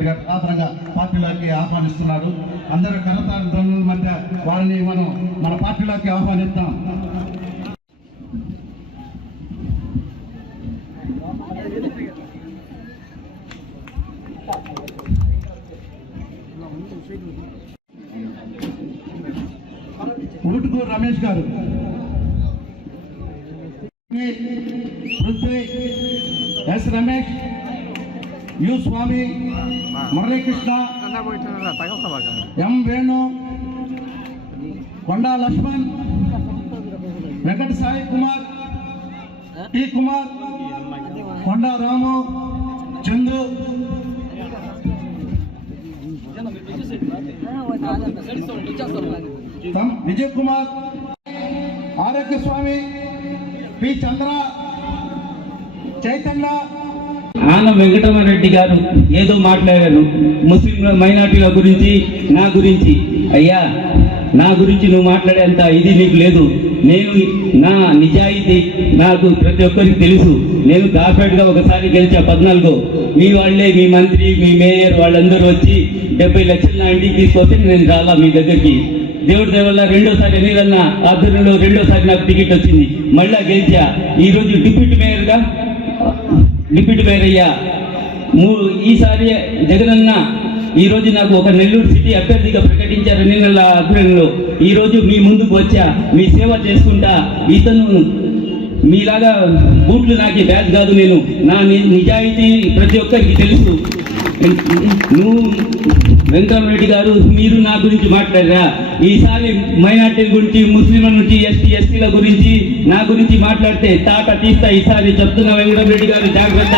రెడ్డి గారు ఆధారంగా పార్టీలోకి ఆహ్వానిస్తున్నాడు. అందరూ కరతాళ ధ్వనుల మధ్య వారిని మనం మన పార్టీలోకి ఆహ్వానిస్తాం. Utukuru Ramesh garu, Prithvi S Ramesh, U Swamy, Muralikrishna, M Venu, Konda Lakshman, Venkata Sai Kumar, T Kumar, Konda Ramu, Chandu, Vijay Kumar, Arogya Swamy, P Chandra, Chaitanya. Anam Venkataramireddy garu ఏదో మాట్లాడారు ముస్లిం మైనార్టీల గురించి, నా గురించి. అయ్యా, నా గురించి నువ్వు మాట్లాడేంత ఇది నీకు లేదు. నేను నా నిజాయితీ నాకు ప్రతి ఒక్కరికి తెలుసు. నేను దాపేటగా ఒకసారి గెలిచా 14. మీ వాళ్ళే, మీ మంత్రి, మీ మేయర్ వాళ్ళందరూ వచ్చి 70 లక్షలు నా ఇంటికి తీసుకొస్తే నేను రాలా మీ దగ్గరికి. దేవుడి దేవల్ల రెండోసారి ఎన్నికల ఆధ్వర్యంలో రెండోసారి నాకు టికెట్ వచ్చింది, మళ్ళా గెలిచా. ఈరోజు డిప్యూటీ మేయర్ అయ్యా. ఈసారి జగనన్న ఈరోజు నాకు ఒక నెల్లూరు సిటీ అభ్యర్థిగా ప్రకటించారు ఎన్నికల ఆధ్వర్యంలో. ఈరోజు మీ ముందుకు వచ్చా, మీ సేవ చేసుకుంటా. ఇతను మీలాగా బూట్లు నాకే బ్యాచ్ కాదు. నేను నా నిజాయితీ ప్రతి ఒక్కరికి తెలుసు. నువ్వు వెంకటరామరెడ్డి గారు మీరు నా గురించి మాట్లాడారా? ఈసారి మైనార్టీల గురించి, ముస్లింల నుంచి, ఎస్టీల గురించి, నా గురించి మాట్లాడితే తాట తీస్తా. ఈసారి చెప్తున్నా వెంకటరామరెడ్డి గారు, జాగ్రత్త.